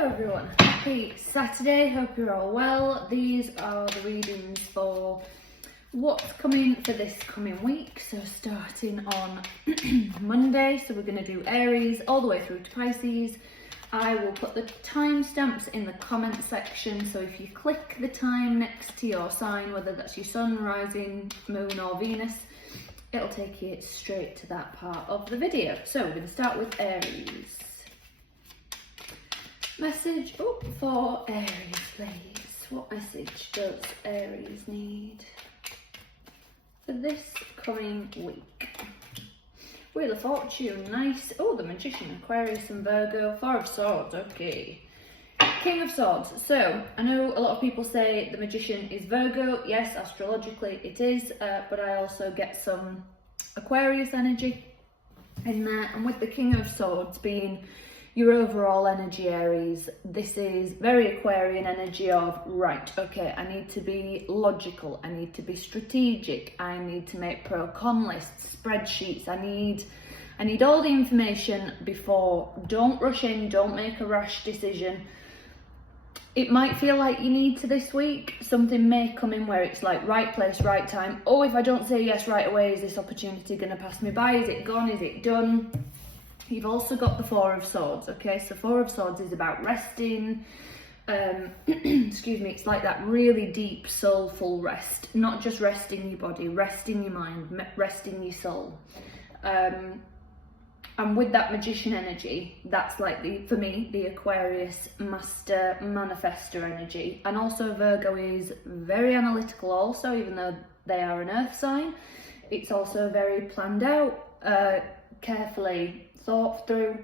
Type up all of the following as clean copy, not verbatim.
Hello everyone, happy Saturday, hope you're all well. These are the readings for what's coming for this coming week. So starting on Monday, so we're going to do Aries all the way through to Pisces. I will put the timestamps in the comment section, so if you click the time next to your sign, whether that's your sun, rising, moon or Venus, it'll take you straight to that part of the video. So we're going to start with Aries. Message for Aries, please. What message does Aries need for this coming week? Wheel of Fortune, nice. Oh, the Magician, Aquarius and Virgo. Four of Swords, okay. King of Swords. So, I know a lot of people say the Magician is Virgo. Yes, astrologically it is, but I also get some Aquarius energy in there. And with the King of Swords being your overall energy, Aries, this is very Aquarian energy of, right, okay, I need to be logical, I need to be strategic, I need to make pro-con lists, spreadsheets, I need all the information before. Don't rush in, don't make a rash decision. It might feel like you need to this week. Something may come in where it's like right place, right time. Oh, if I don't say yes right away, is this opportunity going to pass me by? Is it gone? Is it done? You've also got the Four of Swords, okay? So Four of Swords is about resting. Excuse me, it's like that really deep, soulful rest. Not just resting your body, resting your mind, resting your soul. And with that Magician energy, that's like, for me, the Aquarius master manifestor energy. And also Virgo is very analytical also, even though they are an earth sign. It's also very planned out, carefully thought through.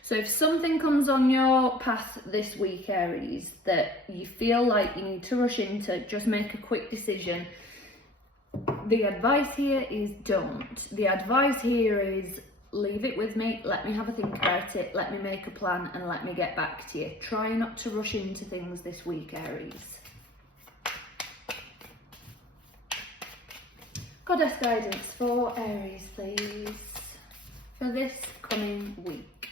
So if something comes on your path this week, Aries, that you feel like you need to rush into, just make a quick decision. The advice here is don't. The advice here is leave it with me, let me have a think about it, let me make a plan and let me get back to you. Try not to rush into things this week, Aries. Goddess guidance for Aries, please, for this coming week.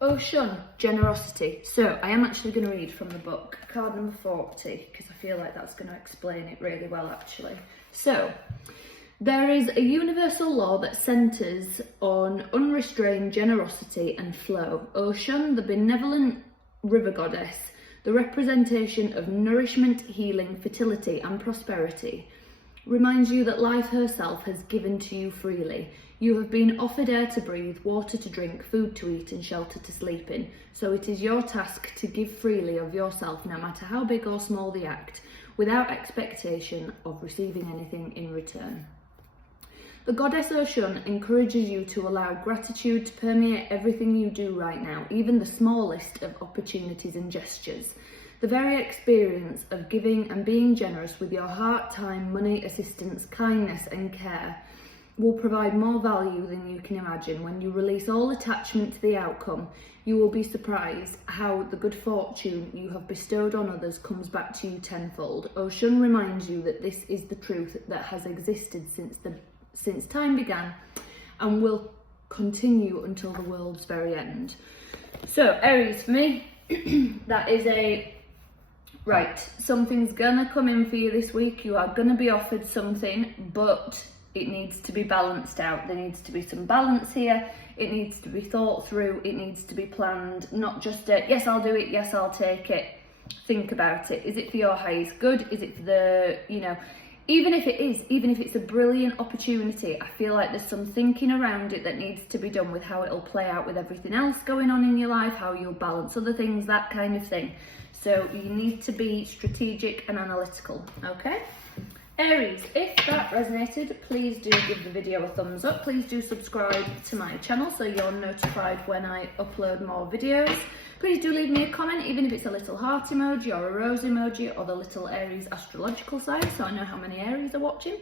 Ocean, generosity. So I am actually going to read from the book, card number 40, because I feel like that's going to explain it really well actually. So, there is a universal law that centres on unrestrained generosity and flow. Ocean, the benevolent river goddess, the representation of nourishment, healing, fertility and prosperity, reminds you that life herself has given to you freely. You have been offered air to breathe, water to drink, food to eat and shelter to sleep in. So it is your task to give freely of yourself, no matter how big or small the act, without expectation of receiving anything in return. The goddess Ocean encourages you to allow gratitude to permeate everything you do right now, even the smallest of opportunities and gestures. The very experience of giving and being generous with your heart, time, money, assistance, kindness and care will provide more value than you can imagine. When you release all attachment to the outcome, you will be surprised how the good fortune you have bestowed on others comes back to you tenfold. Ocean reminds you that this is the truth that has existed since time began and will continue until the world's very end. So Aries, for me, that is a right, something's gonna come in for you this week. You are gonna be offered something, but it needs to be balanced out. There needs to be some balance here. It needs to be thought through. It needs to be planned, not just a, yes, I'll do it, yes, I'll take it. Think about it. Is it for your highest good? Is it for the, even if it's a brilliant opportunity, I feel like there's some thinking around it that needs to be done with how it'll play out with everything else going on in your life, how you'll balance other things, that kind of thing. So you need to be strategic and analytical, okay? Aries, if that resonated, please do give the video a thumbs up. Please do subscribe to my channel so you're notified when I upload more videos. Please do leave me a comment, even if it's a little heart emoji or a rose emoji or the little Aries astrological sign, so I know how many Aries are watching.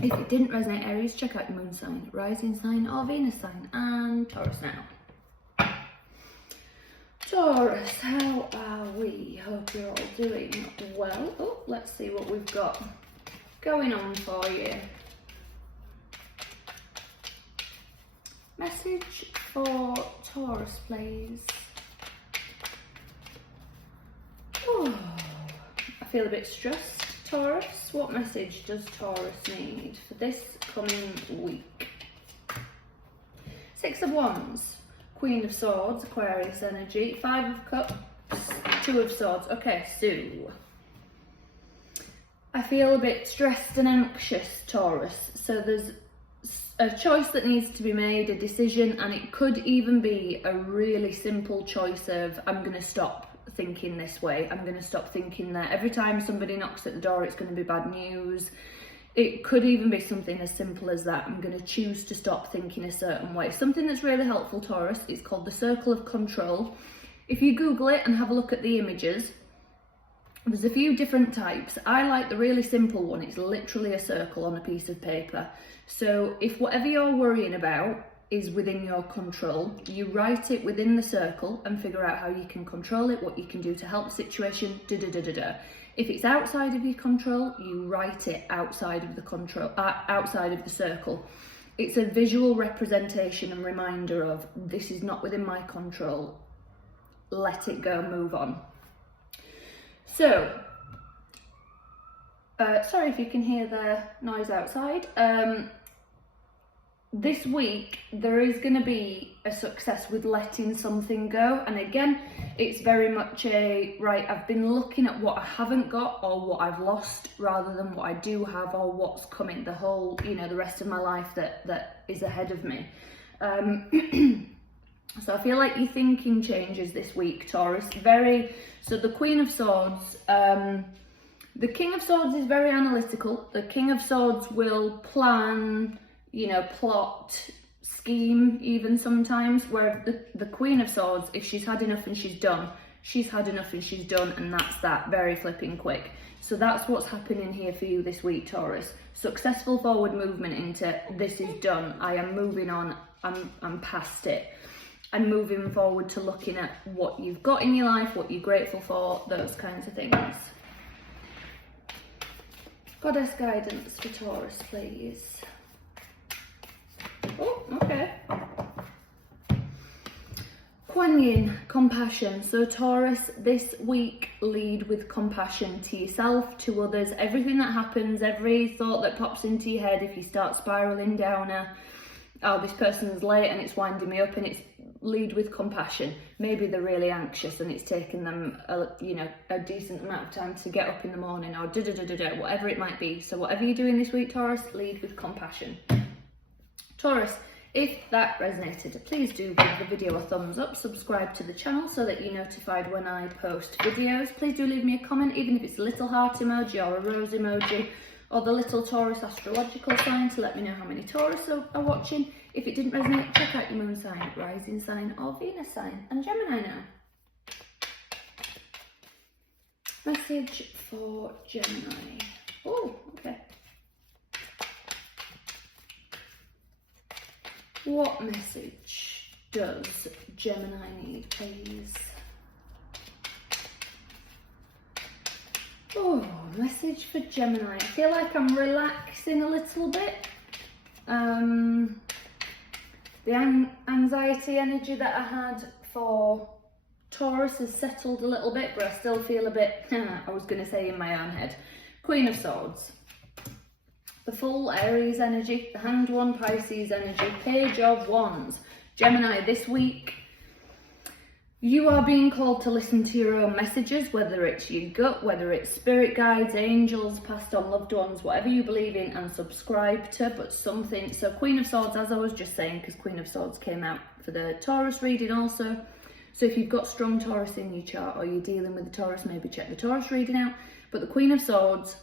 If it didn't resonate, Aries, check out your moon sign, rising sign or Venus sign, and Taurus now. Taurus, how are we? Hope you're all doing well. Oh, let's see what we've got going on for you. Message for Taurus, please. Oh, I feel a bit stressed. Taurus, what message does Taurus need for this coming week? Six of Wands, Queen of Swords, Aquarius energy, Five of Cups, Two of Swords. Okay, so I feel a bit stressed and anxious, Taurus. So there's a choice that needs to be made, a decision, and it could even be a really simple choice of, I'm going to stop thinking this way. I'm going to stop thinking that every time somebody knocks at the door, it's going to be bad news. It could even be something as simple as that. I'm going to choose to stop thinking a certain way. Something that's really helpful, Taurus, is called the circle of control. If you Google it and have a look at the images, there's a few different types. I like the really simple one. It's literally a circle on a piece of paper. So if whatever you're worrying about is within your control, you write it within the circle and figure out how you can control it, what you can do to help the situation, If it's outside of your control, you write it outside of the circle. It's a visual representation and reminder of, this is not within my control. Let it go, move on. So, sorry if you can hear the noise outside. This week, there is going to be a success with letting something go. And again, it's very much right, I've been looking at what I haven't got or what I've lost rather than what I do have or what's coming, the whole, the rest of my life that is ahead of me. So I feel like your thinking changes this week, Taurus. So the Queen of Swords, the King of Swords is very analytical. The King of Swords will plan, plot, scheme even sometimes, where the Queen of Swords, if she's had enough and she's done, she's had enough and she's done, and that's that, very flipping quick. So that's what's happening here for you this week, Taurus. Successful forward movement into, this is done, I am moving on, I'm past it. I'm moving forward to looking at what you've got in your life, what you're grateful for, those kinds of things. Goddess guidance for Taurus, please. Oh, okay. Kuan Yin, compassion. So Taurus, this week, lead with compassion to yourself, to others. Everything that happens, every thought that pops into your head, if you start spiralling down oh, this person's late and it's winding me up, and it's lead with compassion. Maybe they're really anxious and it's taken them a decent amount of time to get up in the morning, or whatever it might be. So whatever you're doing this week, Taurus, lead with compassion. Taurus, if that resonated, please do give the video a thumbs up, subscribe to the channel so that you're notified when I post videos. Please do leave me a comment, even if it's a little heart emoji or a rose emoji or the little Taurus astrological sign, to let me know how many Taurus are watching. If it didn't resonate, check out your moon sign, rising sign or Venus sign, and Gemini now. Message for Gemini. Oh, okay. What message does Gemini need, please? Oh, message for Gemini. I feel like I'm relaxing a little bit. The anxiety energy that I had for Taurus has settled a little bit, but I still feel a bit, I was going to say in my own head. Queen of Swords. The Full, Aries energy. The Hanged One, Pisces energy. Page of Wands. Gemini, this week, you are being called to listen to your own messages, whether it's your gut, whether it's spirit guides, angels, passed on loved ones, whatever you believe in and subscribe to, but something. So Queen of Swords, as I was just saying, because Queen of Swords came out for the Taurus reading also. So if you've got strong Taurus in your chart or you're dealing with the Taurus, maybe check the Taurus reading out. But the Queen of Swords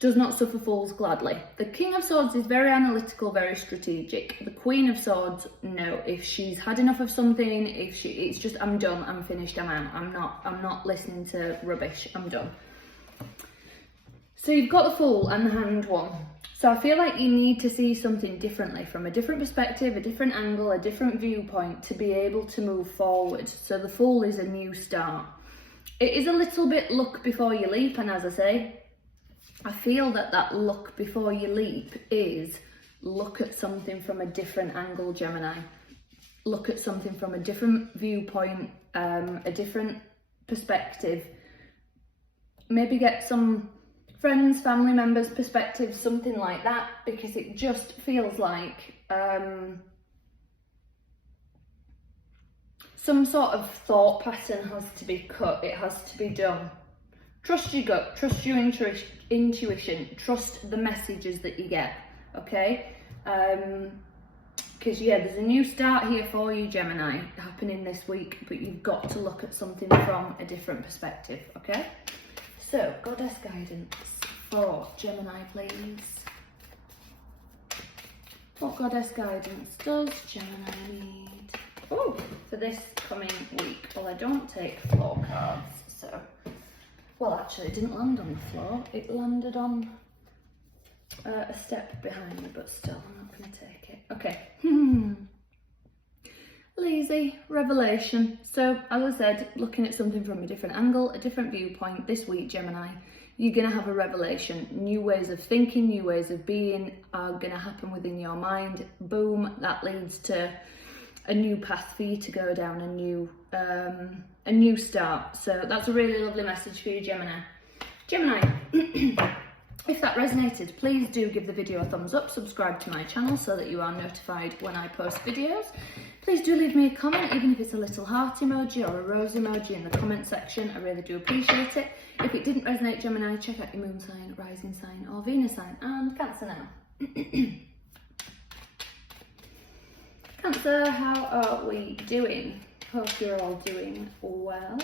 does not suffer fools gladly. The King of Swords is very analytical, very strategic. The Queen of Swords, no. If she's had enough of something, it's just, I'm done, I'm finished, I'm out. I'm not listening to rubbish, I'm done. So you've got the Fool and the Hanged One. So I feel like you need to see something differently, from a different perspective, a different angle, a different viewpoint, to be able to move forward. So the Fool is a new start. It is a little bit look before you leap, and as I say, I feel that look before you leap is look at something from a different angle, Gemini. Look at something from a different viewpoint, a different perspective. Maybe get some friends, family members' perspectives, something like that, because it just feels like some sort of thought pattern has to be cut, it has to be done. Trust your gut, trust your intuition, trust the messages that you get, okay? Because yeah, there's a new start here for you, Gemini, happening this week, but you've got to look at something from a different perspective, okay? So, goddess guidance for Gemini, please. What goddess guidance does Gemini need? Oh, for this coming week. Well, I don't take floor cards, so... Well, actually, it didn't land on the floor. It landed on a step behind me, but still, I'm not going to take it. Okay. Lazy revelation. So, as I said, looking at something from a different angle, a different viewpoint this week, Gemini, you're going to have a revelation. New ways of thinking, new ways of being are going to happen within your mind. Boom, that leads to a new path for you to go down, a new start. So that's a really lovely message for you, Gemini. Gemini, if that resonated, please do give the video a thumbs up, subscribe to my channel so that you are notified when I post videos. Please do leave me a comment, even if it's a little heart emoji or a rose emoji in the comment section. I really do appreciate it. If it didn't resonate, Gemini, check out your moon sign, rising sign or Venus sign, and Cancer now. Cancer, how are we doing? Hope you're all doing well.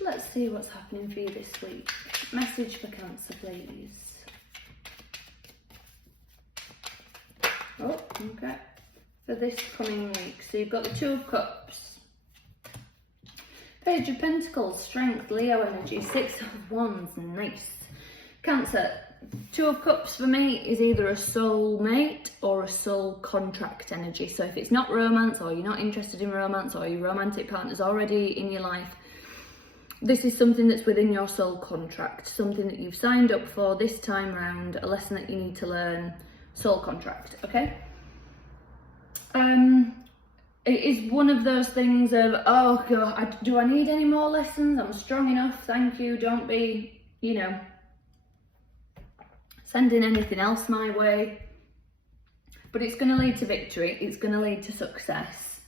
Let's see what's happening for you this week. Message for Cancer, please. Oh, okay. For this coming week. So you've got the Two of Cups, Page of Pentacles, Strength, Leo energy, Six of Wands, nice. Cancer, Two of Cups for me is either a soul mate or a soul contract energy. So if it's not romance, or you're not interested in romance, or your romantic partner's already in your life, this is something that's within your soul contract, something that you've signed up for this time round, a lesson that you need to learn, soul contract, okay? It is one of those things of, oh God, do I need any more lessons? I'm strong enough, thank you, don't be, you know, sending anything else my way. But it's going to lead to victory, it's going to lead to success.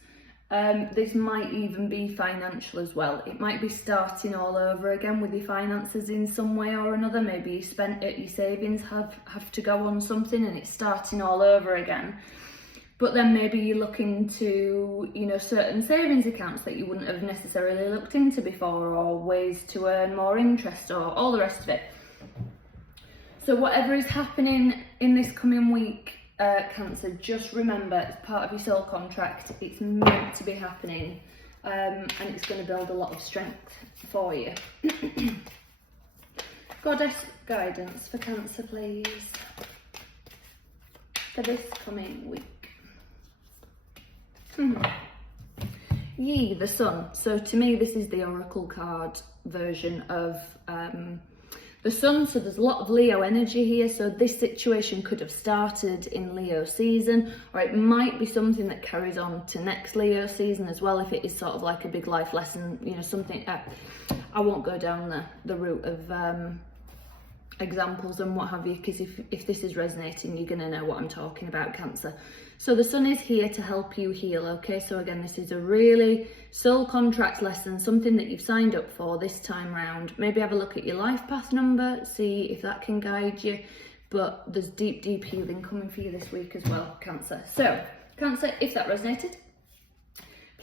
This might even be financial as well. It might be starting all over again with your finances in some way or another. Maybe you spent it, your savings have to go on something and it's starting all over again. But then maybe you're looking to, you know, certain savings accounts that you wouldn't have necessarily looked into before, or ways to earn more interest, or all the rest of it. So whatever is happening in this coming week, Cancer, just remember it's part of your soul contract. It's meant to be happening, and it's going to build a lot of strength for you. Goddess guidance for Cancer, please, for this coming week. Ye, the Sun. So to me, this is the oracle card version of the Sun. So there's a lot of Leo energy here. So this situation could have started in Leo season, or it might be something that carries on to next Leo season as well, if it is sort of like a big life lesson, you know, something. I won't go down the route of examples and what have you, because if this is resonating, you're going to know what I'm talking about, Cancer. So the Sun is here to help you heal, okay? So again, this is a really soul contract lesson, something that you've signed up for this time round. Maybe have a look at your life path number, see if that can guide you. But there's deep, deep healing coming for you this week as well, Cancer. So, Cancer, if that resonated,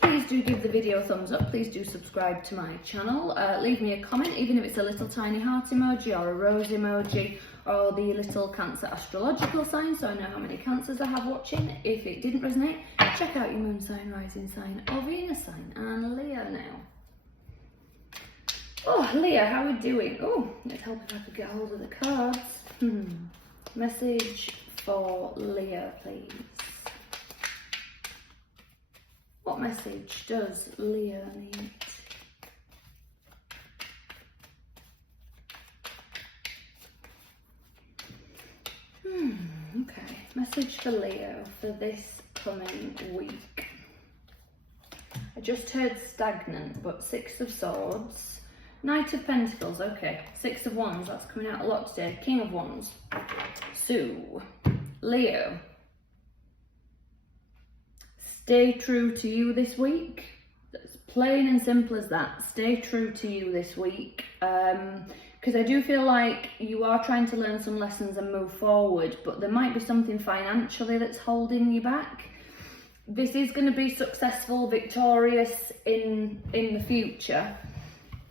please do give the video a thumbs up. Please do subscribe to my channel. Leave me a comment, even if it's a little tiny heart emoji or a rose emoji, or the little Cancer astrological sign, so I know how many Cancers I have watching. If it didn't resonate, check out your moon sign, rising sign or Venus sign, and Leo now. Oh, Leo, how are we doing? Oh, it'd help if I could get hold of the cards. Message for Leo, please. What message does Leo need? Okay, message Message for Leo for this coming week. I just heard stagnant, but Six of Swords, Knight of Pentacles, okay. Six of Wands, that's coming out a lot today. King of Wands. So, Leo, stay true to you this week. It's plain and simple as that. Stay true to you this week. Because I do feel like you are trying to learn some lessons and move forward, but there might be something financially that's holding you back. This is going to be successful, victorious in the future,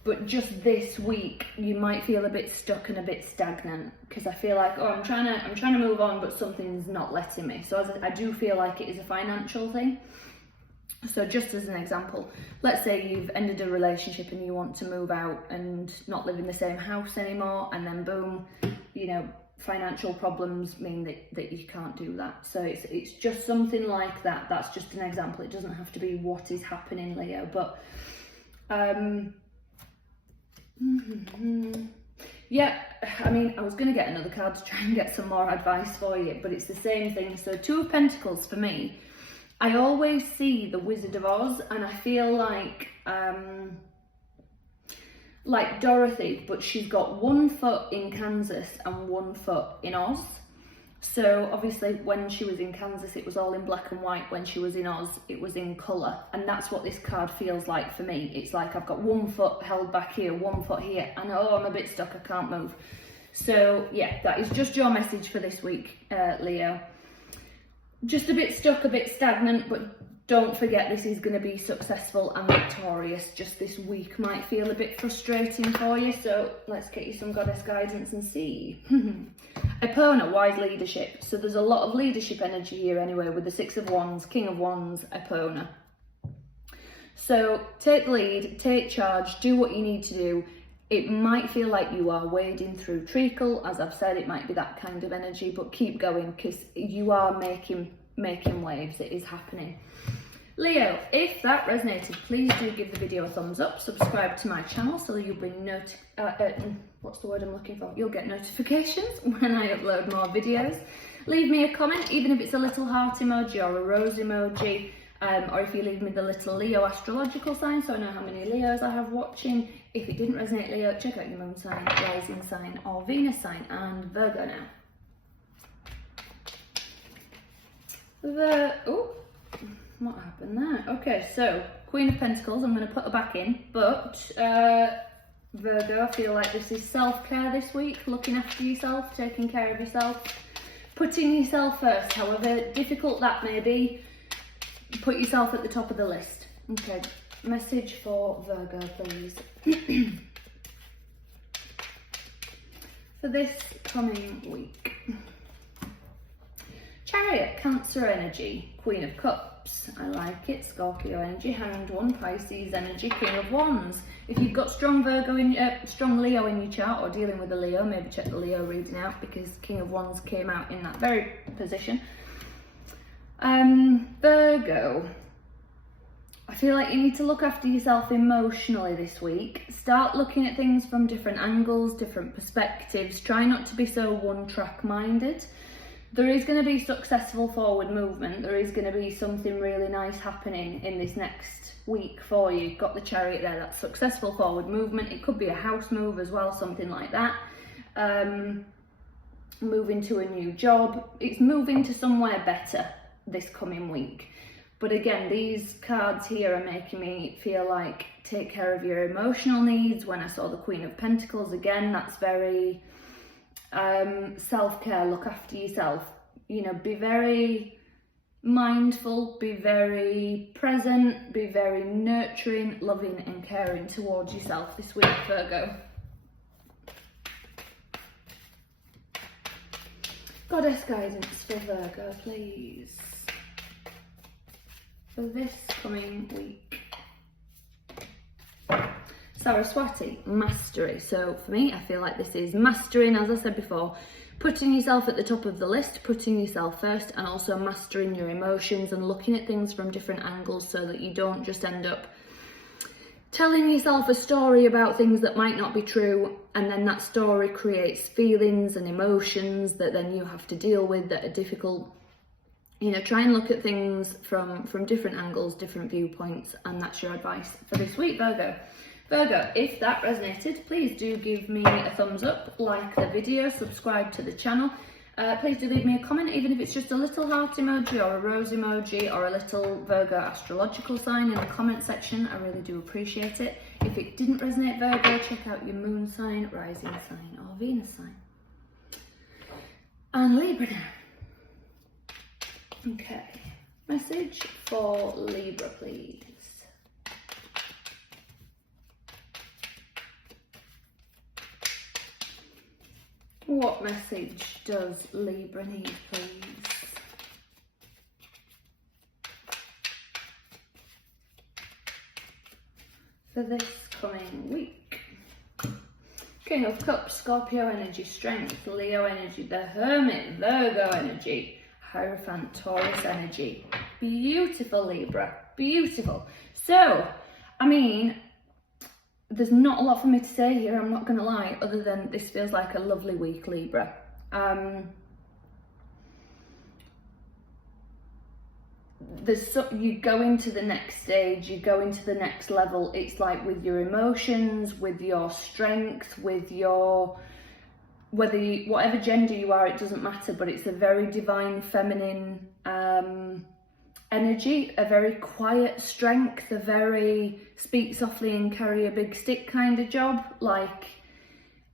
but just this week you might feel a bit stuck and a bit stagnant, because I feel like, oh, I'm trying to move on, but something's not letting me. So I do feel like it is a financial thing. So just as an example, let's say you've ended a relationship and you want to move out and not live in the same house anymore, and then boom, you know, financial problems mean that you can't do that. So it's just something like that. That's just an example. It doesn't have to be what is happening, Leo. But yeah, I mean, I was going to get another card to try and get some more advice for you, but it's the same thing. So Two of Pentacles for me, I always see the Wizard of Oz, and I feel like Dorothy, but she's got 1 foot in Kansas and 1 foot in Oz. So obviously when she was in Kansas, it was all in black and white. When she was in Oz, it was in colour. And that's what this card feels like for me. It's like I've got 1 foot held back here, 1 foot here, and oh, I'm a bit stuck, I can't move. So yeah, that is just your message for this week, Leo. Just a bit stuck, a bit stagnant, but don't forget this is going to be successful and victorious. Just this week might feel a bit frustrating for you, so let's get you some goddess guidance and see. Epona, wise leadership. So there's a lot of leadership energy here anyway with the Six of Wands, King of Wands, Epona. So take the lead, take charge, do what you need to do. It might feel like you are wading through treacle. As I've said, it might be that kind of energy, but keep going because you are making waves. It is happening. Leo, if that resonated, please do give the video a thumbs up, subscribe to my channel so you'll be what's the word I'm looking for? You'll get notifications when I upload more videos. Leave me a comment, even if it's a little heart emoji or a rose emoji, or if you leave me the little Leo astrological sign so I know how many Leos I have watching. If it didn't resonate, Leo, check out your moon sign, rising sign or Venus sign, and Virgo now. What happened there? Okay, so Queen of Pentacles, I'm going to put her back in, but Virgo, I feel like this is self-care this week, looking after yourself, taking care of yourself, putting yourself first, however difficult that may be, put yourself at the top of the list. Okay, message for Virgo, please. For this coming week. Chariot, Cancer energy, Queen of Cups, I like it, Scorpio energy, Hanged One, Pisces energy, King of Wands. If you've got strong strong Leo in your chart or dealing with a Leo, maybe check the Leo reading out because King of Wands came out in that very position. Virgo, I feel like you need to look after yourself emotionally this week. Start looking at things from different angles, different perspectives. Try not to be so one-track minded. There is going to be successful forward movement. There is going to be something really nice happening in this next week for you. You've got the Chariot there, that's successful forward movement. It could be a house move as well, something like that. Moving to a new job. It's moving to somewhere better this coming week. But again, these cards here are making me feel like take care of your emotional needs. When I saw the Queen of Pentacles, again, that's very self-care, look after yourself, you know, be very mindful, be very present, be very nurturing, loving and caring towards yourself this week, Virgo. Goddess guidance for Virgo, please, for this coming week. Saraswati, mastery. So for me, I feel like this is mastering, as I said before, putting yourself at the top of the list, putting yourself first, and also mastering your emotions and looking at things from different angles so that you don't just end up telling yourself a story about things that might not be true, and then that story creates feelings and emotions that then you have to deal with that are difficult. You know, try and look at things from different angles, different viewpoints, and that's your advice for this week, Virgo. Virgo, if that resonated, please do give me a thumbs up, like the video, subscribe to the channel. Please do leave me a comment, even if it's just a little heart emoji or a rose emoji or a little Virgo astrological sign in the comment section. I really do appreciate it. If it didn't resonate, Virgo, check out your moon sign, rising sign or Venus sign. And Libra now. Okay, message for Libra, please. What message does Libra need, please? For this coming week. King of Cups, Scorpio energy, Strength, Leo energy, the Hermit, Virgo energy, Hierophant, Taurus energy. Beautiful, Libra, beautiful. So, I mean, there's not a lot for me to say here, I'm not going to lie, other than this feels like a lovely week, Libra. You go into the next stage, you go into the next level. It's like with your emotions, with your strength, with your... whatever gender you are, it doesn't matter, but it's a very divine feminine energy, a very quiet strength, a very speak softly and carry a big stick kind of job. Like,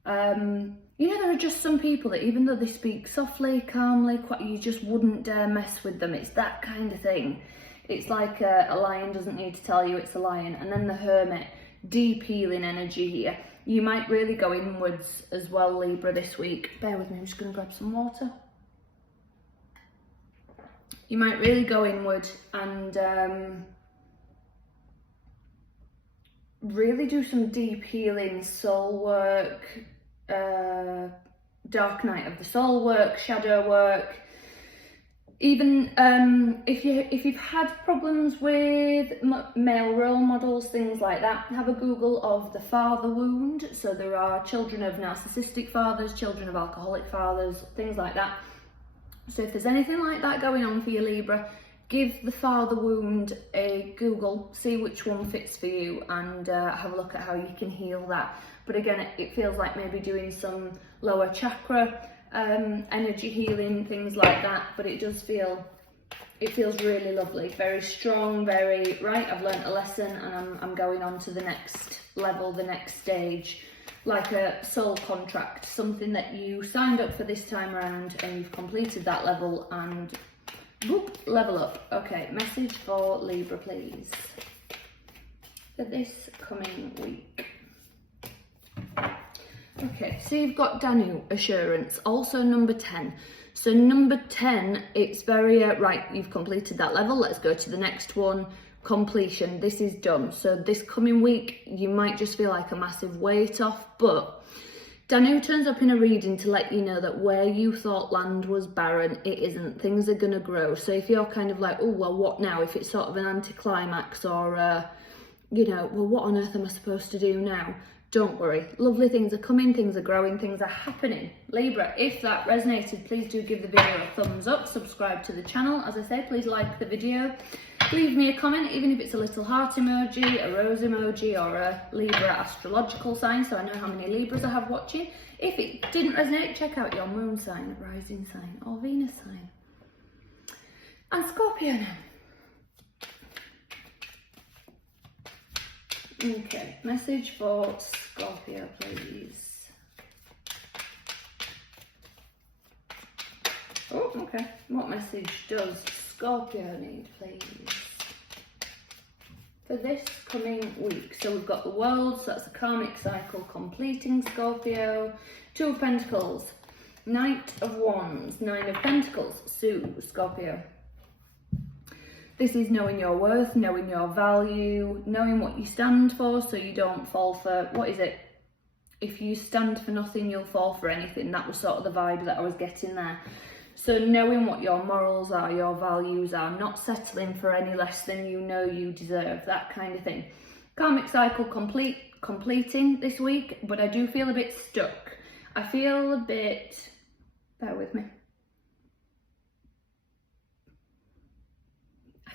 you know, there are just some people that even though they speak softly, calmly, you just wouldn't dare mess with them. It's that kind of thing. It's like a lion doesn't need to tell you it's a lion. And then the Hermit, deep healing energy here. You might really go inwards as well, Libra, this week. Bear with me, I'm just going to grab some water. You might really go inward and really do some deep healing, soul work, dark night of the soul work, shadow work. Even if you've had problems with male role models, things like that, have a Google of the father wound. So there are children of narcissistic fathers, children of alcoholic fathers, things like that. So if there's anything like that going on for you, Libra, give the father wound a Google, see which one fits for you, and have a look at how you can heal that. But again, it feels like maybe doing some lower chakra energy healing, things like that, but it feels really lovely, very strong, very right. I've learnt a lesson and I'm going on to the next level, the next stage, like a soul contract, something that you signed up for this time around and you've completed that level and whoop, level up. Okay, message for Libra, please, for this coming week. Okay, so you've got Danu, Assurance, also number 10. So number 10, it's very, right, you've completed that level, let's go to the next one, completion, this is done. So this coming week, you might just feel like a massive weight off, but Danu turns up in a reading to let you know that where you thought land was barren, it isn't, things are going to grow. So if you're kind of like, oh, well, what now? If it's sort of an anticlimax or, you know, well, what on earth am I supposed to do now? Don't worry, lovely things are coming, things are growing, things are happening. Libra, if that resonated, please do give the video a thumbs up, subscribe to the channel. As I say, please like the video. Leave me a comment, even if it's a little heart emoji, a rose emoji, or a Libra astrological sign, so I know how many Libras I have watching. If it didn't resonate, check out your moon sign, rising sign, or Venus sign. And Scorpio now. Okay, message for Scorpio, please. Oh, okay. What message does Scorpio need, please, for this coming week? So we've got the World, so that's a karmic cycle completing, Scorpio. Two of Pentacles, Knight of Wands, Nine of Pentacles, Scorpio. This is knowing your worth, knowing your value, knowing what you stand for so you don't fall for, what is it? If you stand for nothing, you'll fall for anything. That was sort of the vibe that I was getting there. So knowing what your morals are, your values are, not settling for any less than you know you deserve, that kind of thing. Karmic cycle completing this week, but I do feel a bit stuck. I feel a bit, bear with me.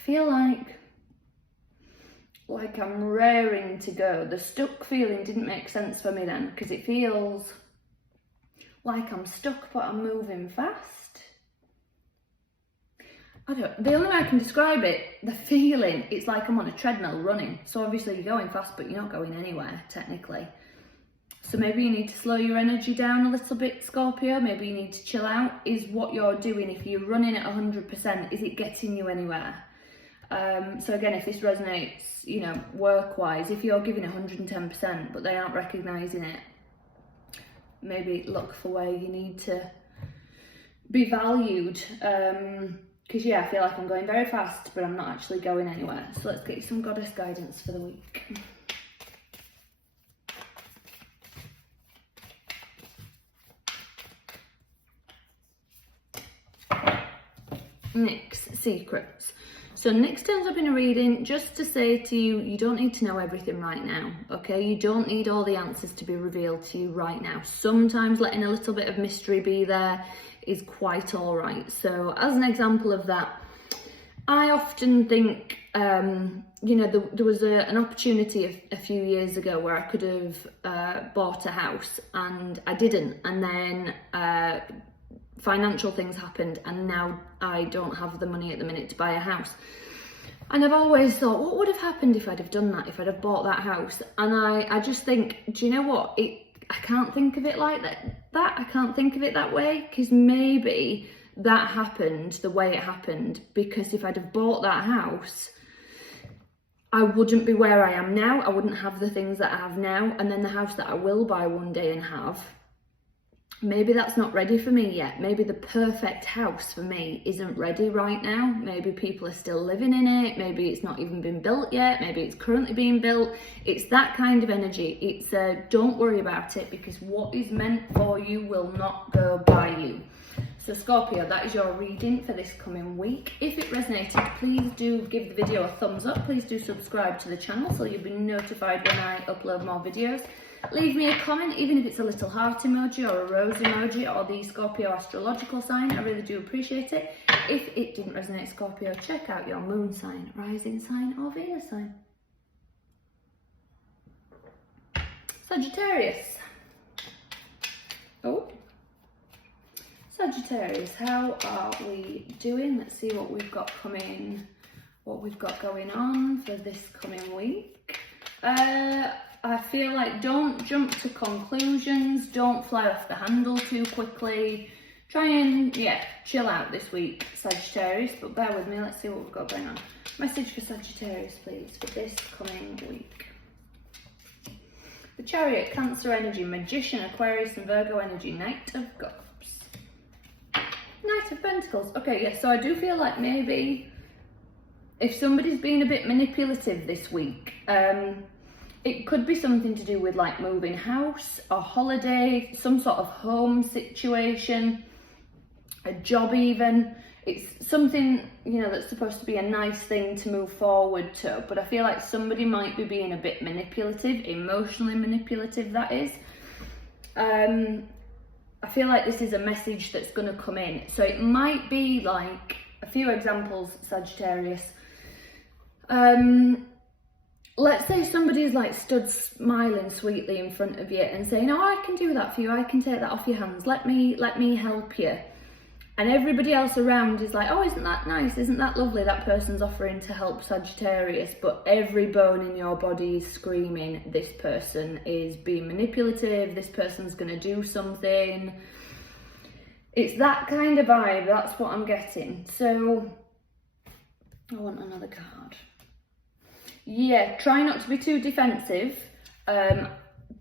feel like I'm raring to go. The stuck feeling didn't make sense for me then, because it feels like I'm stuck but I'm moving fast. The only way I can describe it, the feeling, it's like I'm on a treadmill running. So obviously you're going fast, but you're not going anywhere, technically. So maybe you need to slow your energy down a little bit, Scorpio. Maybe you need to chill out. Is what you're doing, if you're running at 100%, is it getting you anywhere? So again, if this resonates, you know, work-wise, if you're giving 110%, but they aren't recognising it, maybe look for where you need to be valued. Because yeah, I feel like I'm going very fast, but I'm not actually going anywhere. So let's get you some goddess guidance for the week. Nick's secrets. So Nick turns up in a reading just to say to you, you don't need to know everything right now, okay? You don't need all the answers to be revealed to you right now. Sometimes letting a little bit of mystery be there is quite all right. So as an example of that, I often think, you know, there was an opportunity a few years ago where I could have bought a house and I didn't. And then financial things happened and now I don't have the money at the minute to buy a house. And I've always thought, what would have happened if I'd have done that, if I'd have bought that house? And I just think, do you know what? I can't think of it like that. I can't think of it that way, because maybe that happened the way it happened because if I'd have bought that house, I wouldn't be where I am now. I wouldn't have the things that I have now. And then the house that I will buy one day and have, maybe that's not ready for me yet. Maybe the perfect house for me isn't ready right now. Maybe people are still living in it. Maybe it's not even been built yet. Maybe it's currently being built. It's that kind of energy. It's don't worry about it, because what is meant for you will not go by you. So Scorpio, that is your reading for this coming week. If it resonated, please do give the video a thumbs up. Please do subscribe to the channel so you'll be notified when I upload more videos. Leave me a comment, even if it's a little heart emoji or a rose emoji or the Scorpio astrological sign. I really do appreciate it. If it didn't resonate, Scorpio, check out your moon sign, rising sign or Venus sign. Sagittarius. Oh. Sagittarius, how are we doing? Let's see what we've got coming, what we've got going on for this coming week. I feel like don't jump to conclusions, don't fly off the handle too quickly. Try and, yeah, chill out this week, Sagittarius, but bear with me, let's see what we've got going on. Message for Sagittarius, please, for this coming week. The Chariot, Cancer energy, Magician, Aquarius and Virgo energy, Knight of Cups. Knight of Pentacles. Okay, yeah, so I do feel like maybe if somebody's been a bit manipulative this week, it could be something to do with like moving house, a holiday, some sort of home situation, a job even. It's something, you know, that's supposed to be a nice thing to move forward to, but I feel like somebody might be being a bit manipulative, emotionally manipulative, that is. I feel like this is a message that's going to come in. So it might be like, a few examples, Sagittarius. Let's say somebody's like stood smiling sweetly in front of you and saying, oh, I can do that for you, I can take that off your hands, let me help you. And everybody else around is like, oh, isn't that nice, isn't that lovely, that person's offering to help Sagittarius, but every bone in your body is screaming, this person is being manipulative, this person's going to do something. It's that kind of vibe, that's what I'm getting. So, I want another card. Yeah, try not to be too defensive.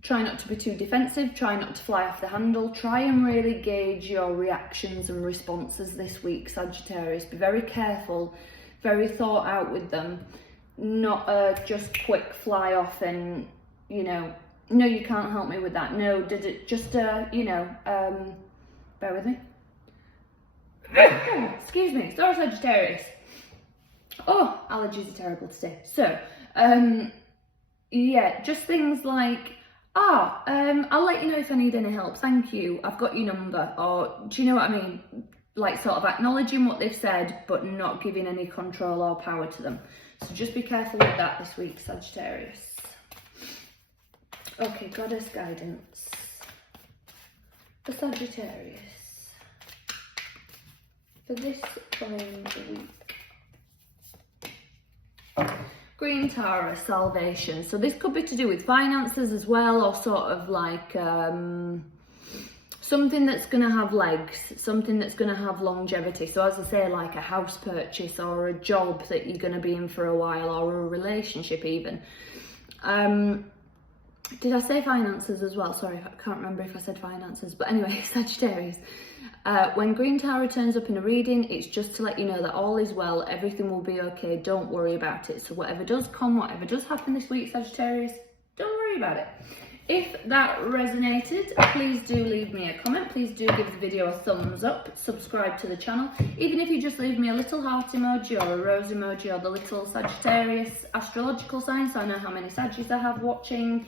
Try not to be too defensive. Try not to fly off the handle. Try and really gauge your reactions and responses this week, Sagittarius. Be very careful, very thought out with them. Not just quick fly off and, you know, no, you can't help me with that. No, did it just, you know, bear with me. Oh, excuse me, sorry, Sagittarius. Oh, allergies are terrible today. So, yeah, just things like, I'll let you know if I need any help, thank you, I've got your number, or do you know what I mean? like sort of acknowledging what they've said, but not giving any control or power to them. So just be careful with that this week, Sagittarius. Okay, goddess guidance for Sagittarius for this coming week. Green Tara, salvation. So this could be to do with finances as well, or sort of like something that's going to have legs, something that's going to have longevity. So as I say, like a house purchase or a job that you're going to be in for a while, or a relationship even. Did I say finances as well? Sorry, I can't remember if I said finances. But anyway, Sagittarius. When Green Tara turns up in a reading, it's just to let you know that all is well, everything will be okay, don't worry about it. So whatever does come, whatever does happen this week, Sagittarius, don't worry about it. If that resonated, please do leave me a comment. Please do give the video a thumbs up, subscribe to the channel. Even if you just leave me a little heart emoji or a rose emoji or the little Sagittarius astrological sign, so I know how many Sagittarius I have watching.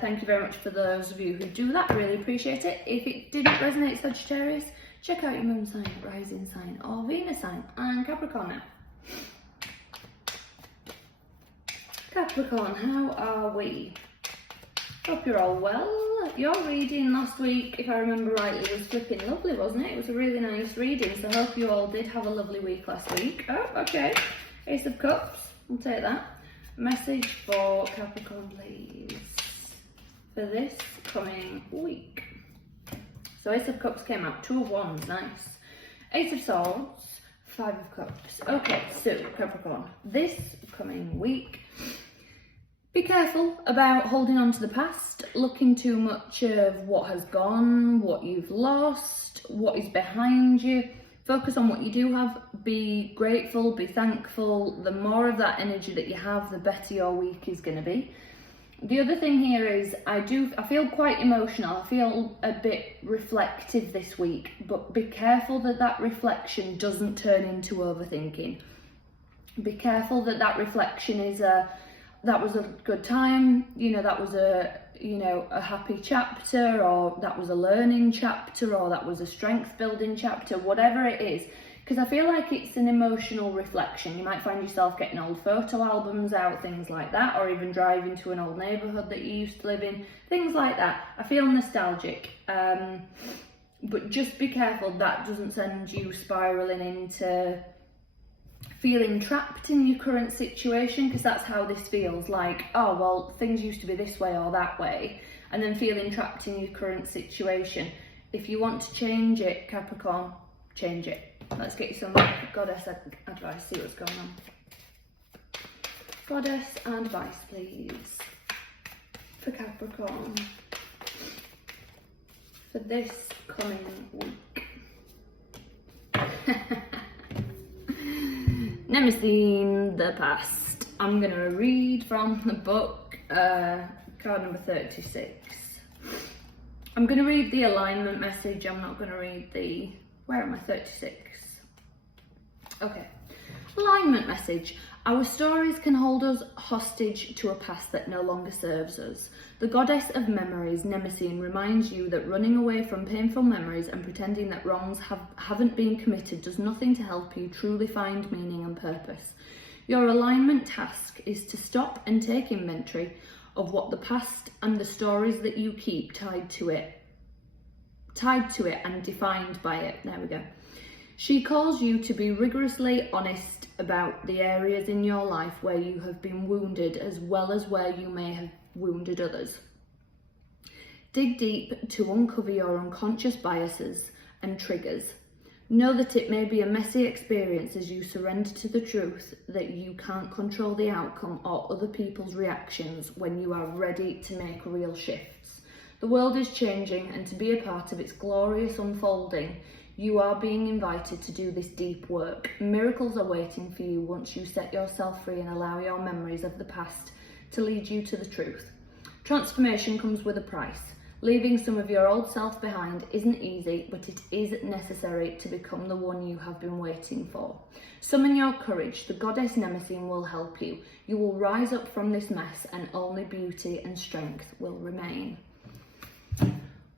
Thank you very much for those of you who do that. I really appreciate it. If it didn't resonate, Sagittarius, check out your moon sign, rising sign or Venus sign and Capricorn now. Capricorn, how are we? Hope you're all well. Your reading last week, if I remember rightly, was flipping lovely, wasn't it? It was a really nice reading, so I hope you all did have a lovely week last week. Oh, okay. Ace of Cups, I'll take that. Message for Capricorn, please, for this coming week. So Ace of Cups came out, 2 of Wands, nice. Ace of Swords, 5 of Cups. Okay, so Capricorn, this coming week, be careful about holding on to the past, looking too much of what has gone, what you've lost, what is behind you. Focus on what you do have, be grateful, be thankful. The more of that energy that you have, the better your week is going to be. The other thing here is I feel quite emotional. I feel a bit reflective this week, but be careful that that reflection doesn't turn into overthinking. Be careful that that reflection is that was a good time, you know, that was a happy chapter, or that was a learning chapter, or that was a strength building chapter, whatever it is. Because I feel like it's an emotional reflection. You might find yourself getting old photo albums out, things like that, or even driving to an old neighbourhood that you used to live in, things like that. I feel nostalgic, but just be careful that doesn't send you spiralling into feeling trapped in your current situation, because that's how this feels, like, oh well, things used to be this way or that way, and then feeling trapped in your current situation. If you want to change it, Capricorn, change it. Let's get you some goddess advice, see what's going on. Goddess advice, please, for Capricorn for this coming week. Nemesis, the past. I'm going to read from the book, card number 36. I'm going to read the alignment message. I'm not going to read the... Where am I? 36. Okay. Alignment message. Our stories can hold us hostage to a past that no longer serves us. The goddess of memories, Nemesis, reminds you that running away from painful memories and pretending that wrongs haven't been committed does nothing to help you truly find meaning and purpose. Your alignment task is to stop and take inventory of what the past and the stories that you keep tied to it and defined by it. There we go. She calls you to be rigorously honest about the areas in your life where you have been wounded, as well as where you may have wounded others. Dig deep to uncover your unconscious biases and triggers. Know that it may be a messy experience as you surrender to the truth that you can't control the outcome or other people's reactions when you are ready to make real shifts. The world is changing, and to be a part of its glorious unfolding, you are being invited to do this deep work. Miracles are waiting for you once you set yourself free and allow your memories of the past to lead you to the truth. Transformation comes with a price. Leaving some of your old self behind isn't easy, but it is necessary to become the one you have been waiting for. Summon your courage. The goddess Nemesis will help you. You will rise up from this mess, and only beauty and strength will remain.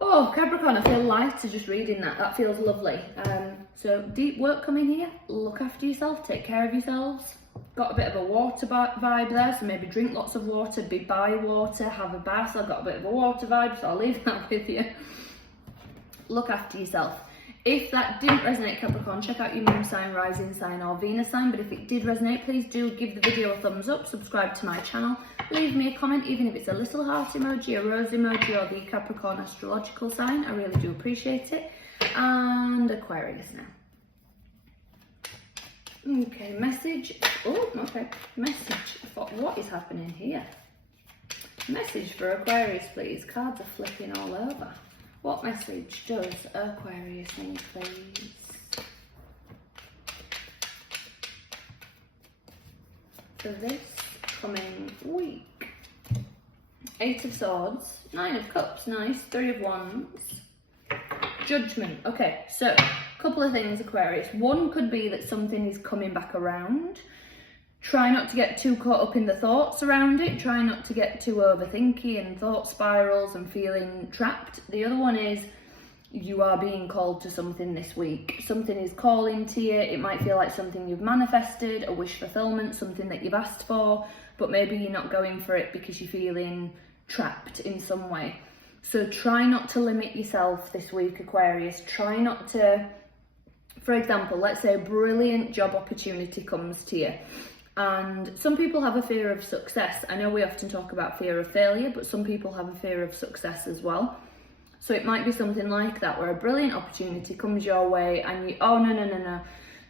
Oh, Capricorn, I feel lighter just reading that. That feels lovely. So deep work coming here. Look after yourself, take care of yourselves. Got a bit of a water vibe there, so maybe drink lots of water, be by water, have a bath. I've got a bit of a water vibe, so I'll leave that with you. Look after yourself. If that didn't resonate, Capricorn, check out your moon sign, rising sign or Venus sign. But if it did resonate, please do give the video a thumbs up, subscribe to my channel, leave me a comment, even if it's a little heart emoji, a rose emoji or the Capricorn astrological sign. I really do appreciate it. And Aquarius now. Okay, message. Oh, okay, message. I thought, what is happening here? Message for Aquarius, please. Cards are flipping all over. What message does Aquarius need, please? For this coming week. 8 of Swords, 9 of Cups, nice, 3 of Wands. Judgment. Okay, so a couple of things, Aquarius. One could be that something is coming back around. Try not to get too caught up in the thoughts around it. Try not to get too overthinky and thought spirals and feeling trapped. The other one is you are being called to something this week. Something is calling to you. It might feel like something you've manifested, a wish fulfillment, something that you've asked for, but maybe you're not going for it because you're feeling trapped in some way. So try not to limit yourself this week, Aquarius. Try not to, for example, let's say a brilliant job opportunity comes to you. And some people have a fear of success. I know we often talk about fear of failure, but some people have a fear of success as well. So it might be something like that, where a brilliant opportunity comes your way and you, oh, no.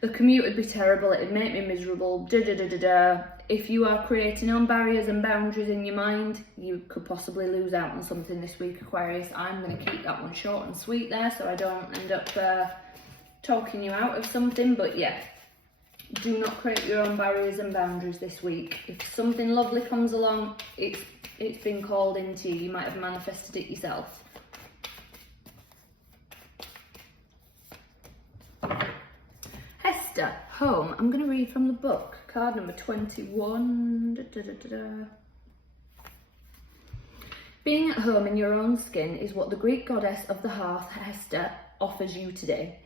The commute would be terrible. It'd make me miserable. If you are creating own barriers and boundaries in your mind, you could possibly lose out on something this week, Aquarius. I'm going to keep that one short and sweet there, so I don't end up talking you out of something. But yeah. Do not create your own barriers and boundaries this week. If something lovely comes along, it's been called into you. You might have manifested it yourself. Hester, home. I'm going to read from the book. Card number 21. Being at home in your own skin is what the Greek goddess of the hearth, Hester, offers you today.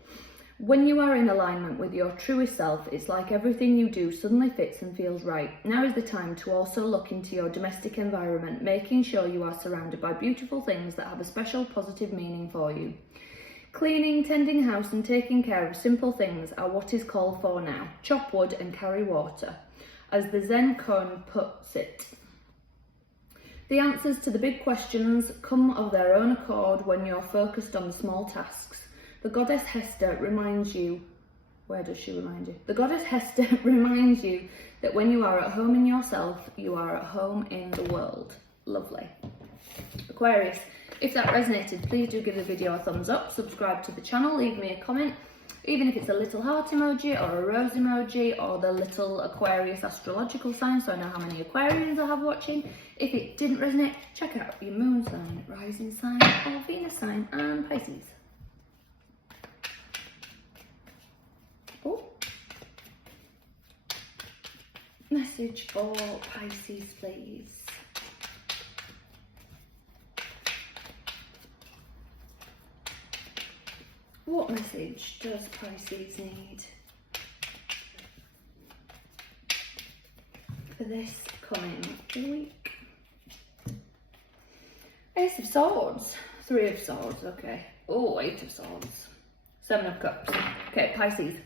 When you are in alignment with your truest self, it's like everything you do suddenly fits and feels right. Now is the time to also look into your domestic environment, making sure you are surrounded by beautiful things that have a special positive meaning for you. Cleaning, tending house and taking care of simple things are what is called for now. Chop wood and carry water. As the Zen koan puts it, the answers to the big questions come of their own accord when you're focused on the small tasks. The goddess Hester reminds you, where does she remind you? The goddess Hester reminds you that when you are at home in yourself, you are at home in the world. Lovely. Aquarius, if that resonated, please do give the video a thumbs up, subscribe to the channel, leave me a comment, even if it's a little heart emoji or a rose emoji or the little Aquarius astrological sign, so I know how many Aquarians I have watching. If it didn't resonate, check out your moon sign, rising sign or Venus sign and Pisces. Message for Pisces, please. What message does Pisces need for this coming week? Ace of Swords, 3 of Swords, okay. Oh, 8 of Swords, 7 of Cups. Okay, Pisces.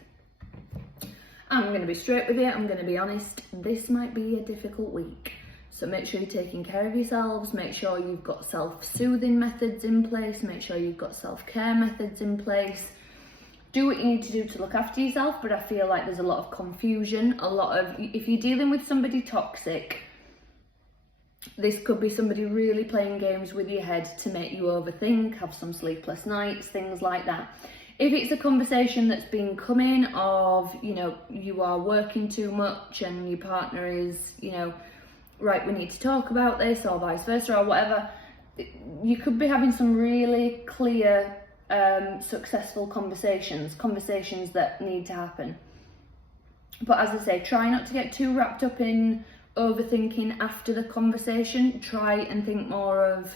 I'm going to be straight with you, I'm going to be honest, this might be a difficult week. So make sure you're taking care of yourselves, make sure you've got self-soothing methods in place, make sure you've got self-care methods in place. Do what you need to do to look after yourself, but I feel like there's a lot of confusion, if you're dealing with somebody toxic, this could be somebody really playing games with your head to make you overthink, have some sleepless nights, things like that. If it's a conversation that's been coming of, you are working too much and your partner is, right, we need to talk about this or vice versa or whatever, you could be having some really clear, successful conversations that need to happen. But as I say, try not to get too wrapped up in overthinking after the conversation. Try and think more of,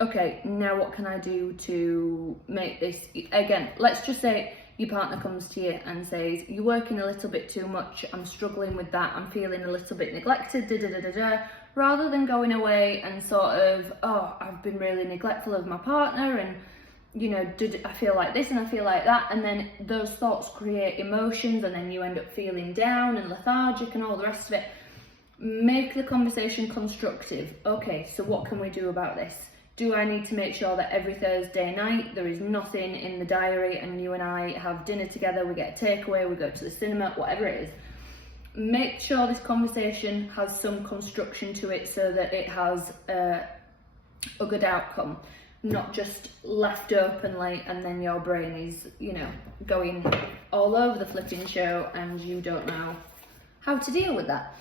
okay, now what can I do to make this, again, let's just say your partner comes to you and says, you're working a little bit too much, I'm struggling with that, I'm feeling a little bit neglected, rather than going away and sort of, oh, I've been really neglectful of my partner, and you know, I feel like this and I feel like that, and then those thoughts create emotions, and then you end up feeling down and lethargic and all the rest of it. Make the conversation constructive. Okay, so what can we do about this? Do I need to make sure that every Thursday night there is nothing in the diary and you and I have dinner together, we get a takeaway, we go to the cinema, whatever it is? Make sure this conversation has some construction to it so that it has a good outcome, not just left openly and then your brain is, you know, going all over the flipping show and you don't know how to deal with that.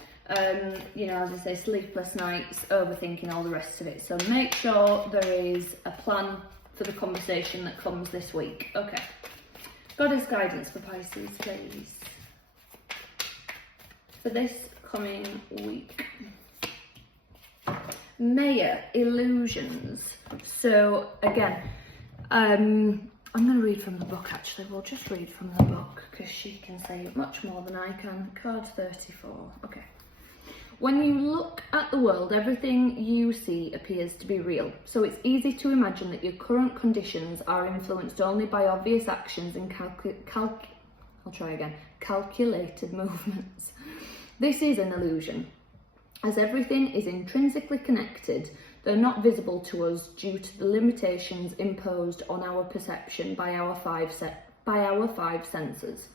You know, as I say, sleepless nights, overthinking, all the rest of it. So make sure there is a plan for the conversation that comes this week. Okay. Goddess guidance for Pisces, please. For this coming week. Maya, illusions. So again, I'm going to read from the book actually. We'll just read from the book because she can say much more than I can. Card 34. Okay. When you look at the world, everything you see appears to be real. So it's easy to imagine that your current conditions are influenced only by obvious actions and calculated movements. This is an illusion, as everything is intrinsically connected, though not visible to us due to the limitations imposed on our perception by our five senses.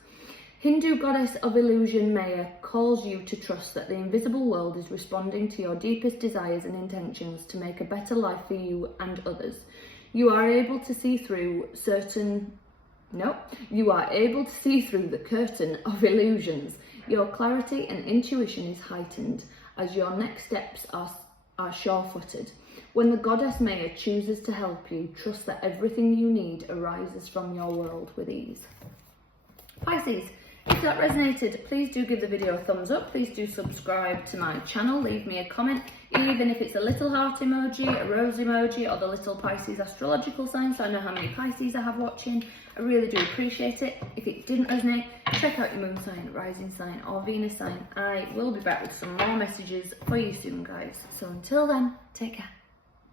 Hindu goddess of illusion Maya calls you to trust that the invisible world is responding to your deepest desires and intentions to make a better life for you and others. You are able to see through the curtain of illusions. Your clarity and intuition is heightened as your next steps are sure-footed. When the goddess Maya chooses to help you, trust that everything you need arises from your world with ease. Pisces, if that resonated, please do give the video a thumbs up. Please do subscribe to my channel. Leave me a comment, even if it's a little heart emoji, a rose emoji, or the little Pisces astrological sign, so I know how many Pisces I have watching. I really do appreciate it. If it didn't resonate, check out your moon sign, rising sign, or Venus sign. I will be back with some more messages for you soon, guys. So until then, take care.